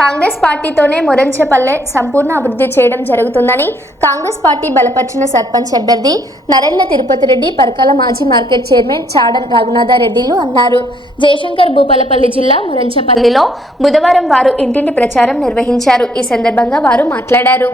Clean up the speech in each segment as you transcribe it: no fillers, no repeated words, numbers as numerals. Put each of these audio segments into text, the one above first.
కాంగ్రెస్ పార్టీతోనే మొరంచెపల్లె సంపూర్ణ అభివృద్ధి చేయడం జరుగుతుందని కాంగ్రెస్ పార్టీ బలపరిచిన సర్పంచ్ అభ్యర్థి నరేంద్ర తిరుపతి రెడ్డి పరకాల మాజీ మార్కెట్ చైర్మన్ చాడన్ రఘునాథరెడ్డిలు అన్నారు. జయశంకర్ భూపాలపల్లి జిల్లా మొరంచెపల్లిలో బుధవారం వారు ఇంటింటి ప్రచారం నిర్వహించారు. ఈ సందర్భంగా వారు మాట్లాడారు.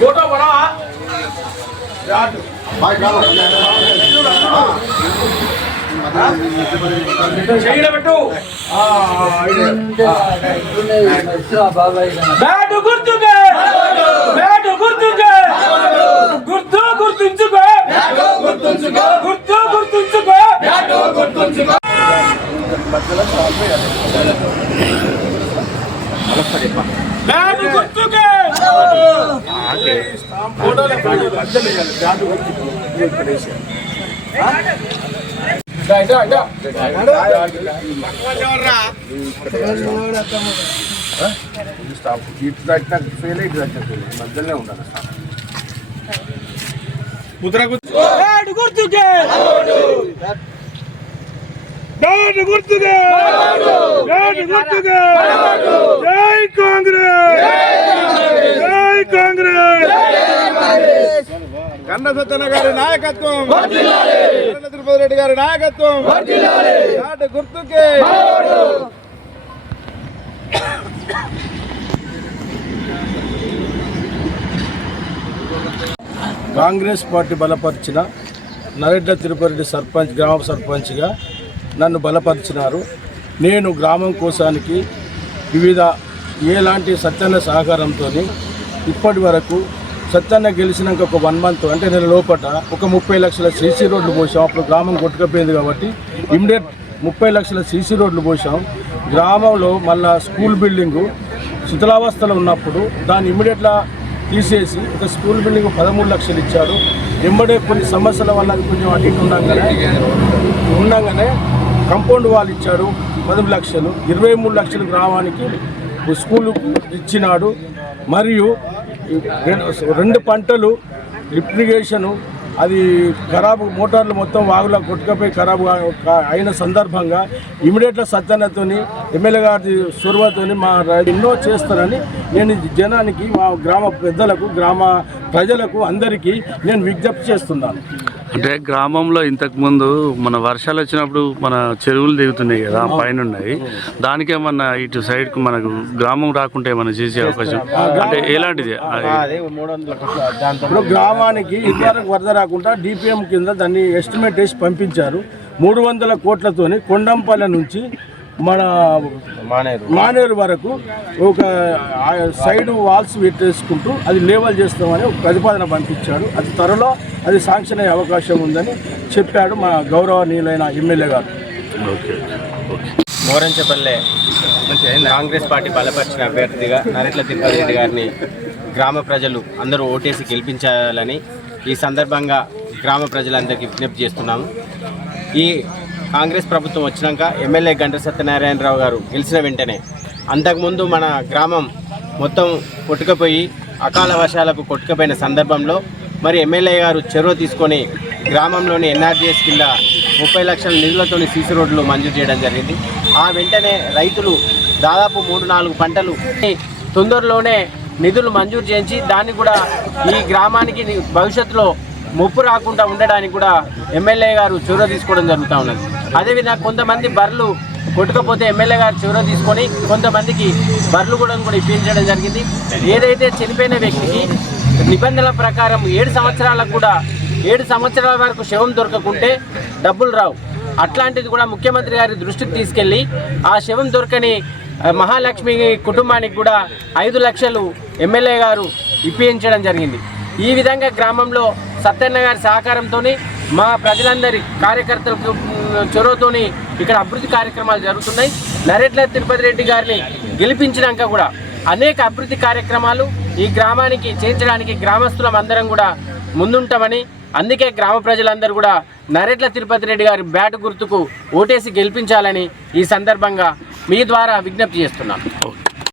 फोटो बड़ा పెట్టు బ్యాట్ గుర్తుకే బ్యాట్ గుర్తుకే గుర్తు గుర్తుంచుకో గుర్తు గుర్తుంచుకో బ్యాట్ గుర్తుకే మధ్యలో ఉండాలి. ముద్ర గుర్తుకే బ్యాట్ గుర్తుకే బ్యాట్ గుర్తుకే జై కాంగ్రెస్ జై కాంగ్రెస్. కన్న సత్యన గారి నాయకత్వం, తిరుపతి రెడ్డి గారి నాయకత్వం, బ్యాట్ గుర్తుకే. కాంగ్రెస్ పార్టీ బలపరిచిన నరేంద్ర తిరుపతి రెడ్డి సర్పంచ్ గ్రామ సర్పంచ్గా నన్ను బలపరిచినారు. నేను గ్రామం కోసానికి వివిధ ఎలాంటి సత్యన్న సహకారంతో ఇప్పటి వరకు సత్యన్న గెలిచినాక ఒక 1 month అంటే నెల లోపల ఒక 30 లక్షల సీసీ రోడ్లు పోసాం. అప్పుడు గ్రామం కొట్టుకపోయింది కాబట్టి ఇమ్మీడియట్ 30 లక్షల సీసీ రోడ్లు పోసాం. గ్రామంలో మళ్ళా స్కూల్ బిల్డింగు శిథిలావస్థలో ఉన్నప్పుడు దాన్ని ఇమ్మీడియట్లా తీసేసి ఒక స్కూల్ బిల్డింగ్ 13 లక్షలు ఇచ్చాడు. ఎంబడే కొన్ని సమస్యల వల్ల కొంచెం అటు ఇటు ఉండగానే కంపౌండ్ వాల్ ఇచ్చాడు 10 లక్షలు. 23 లక్షలు గ్రామానికి స్కూలు ఇచ్చినాడు. మరియు 2 పంటలు లిప్రిగేషను అది ఖరాబు మోటార్లు మొత్తం వాగులా కొట్టుకపోయి ఖరాబు అయిన సందర్భంగా ఇమీడియట్గా సత్యన్నతోని ఎమ్మెల్యే గారి చొరవతోని మా ఎన్నో చేస్తానని నేను జనానికి మా గ్రామ పెద్దలకు గ్రామ ప్రజలకు అందరికీ నేను విజ్ఞప్తి చేస్తున్నాను. అంటే గ్రామంలో ఇంతకుముందు మన వర్షాలు వచ్చినప్పుడు మన చెరువులు దిగుతున్నాయి కదా, పైన ఉన్నాయి. దానికేమన్నా ఇటు సైడ్కు మనకు గ్రామం రాకుంటే ఏమన్నా చేసే అవకాశం అంటే ఎలాంటిది? ఇప్పుడు గ్రామానికి ఇంతవరకు వరద రాకుండా డిపిఎం కింద దాన్ని ఎస్టిమేట్ వేసి పంపించారు. 300 కోట్లతోని కొండంపల్లె నుంచి మన మానేరు వరకు ఒక సైడ్ వాల్స్ పెట్టేసుకుంటూ అది లేవల్ చేస్తామని ఒక ప్రతిపాదన పంపించాడు. అది త్వరలో అది శాంక్షన్ అయ్యే అవకాశం ఉందని చెప్పాడు మా గౌరవనీయులైన ఎమ్మెల్యే గారు. మొరంచెపల్లె కాంగ్రెస్ పార్టీ బలపరిచిన అభ్యర్థిగా నరేంద్ర తిరుపతి రెడ్డి గారిని గ్రామ ప్రజలు అందరూ ఓటేసి గెలిపించాలని ఈ సందర్భంగా గ్రామ ప్రజలందరికీ విజ్ఞప్తి చేస్తున్నాము. ఈ కాంగ్రెస్ ప్రభుత్వం వచ్చినాక ఎమ్మెల్యే గంటా సత్యనారాయణరావు గారు గెలిచిన వెంటనే అంతకుముందు మన గ్రామం మొత్తం కొట్టుకుపోయి అకాల వర్షాలకు కొట్టుకుపోయిన సందర్భంలో మరి ఎమ్మెల్యే గారు చొరవ తీసుకొని గ్రామంలోని ఎన్ఆర్జీఎస్ కింద 30 లక్షల నిధులతోని సీసీ రోడ్లు మంజూరు చేయడం జరిగింది. ఆ వెంటనే రైతులు దాదాపు 3-4 పంటలు తొందరలోనే నిధులు మంజూరు చేయించి దాన్ని కూడా ఈ గ్రామానికి భవిష్యత్తులో ముప్పు రాకుండా ఉండడానికి కూడా ఎమ్మెల్యే గారు చొరవ తీసుకోవడం జరుగుతూ ఉన్నది. అదేవిధంగా కొంతమంది బర్రెలు కొట్టుకపోతే ఎమ్మెల్యే గారు చొరవ తీసుకొని కొంతమందికి బర్రెలు కూడా ఇప్పించడం జరిగింది. ఏదైతే చనిపోయిన వ్యక్తికి నిబంధనల ప్రకారం 7 సంవత్సరాలకు కూడా 7 సంవత్సరాల వరకు శవం దొరకకుంటే డబ్బులు రావు. అట్లాంటిది కూడా ముఖ్యమంత్రి గారి దృష్టికి తీసుకెళ్ళి ఆ శవం దొరకని మహాలక్ష్మి కుటుంబానికి కూడా 5 లక్షలు ఎమ్మెల్యే గారు ఇప్పించడం జరిగింది. ఈ విధంగా గ్రామంలో సత్యన్న గారి సహకారంతో మా ప్రజలందరి కార్యకర్తలకు చొరవతోని ఇక్కడ అభివృద్ధి కార్యక్రమాలు జరుగుతున్నాయి. నరేంద్ర తిరుపతి రెడ్డి గారిని గెలిపించినాక కూడా అనేక అభివృద్ధి కార్యక్రమాలు ఈ గ్రామానికి చేయించడానికి గ్రామస్తులం అందరం కూడా ముందుంటామని, అందుకే గ్రామ ప్రజలందరూ కూడా నరెట్ల తిరుపతి రెడ్డి గారి బ్యాట్ గుర్తుకు ఓటేసి గెలిపించాలని ఈ సందర్భంగా మీ ద్వారా విజ్ఞప్తి చేస్తున్నాను.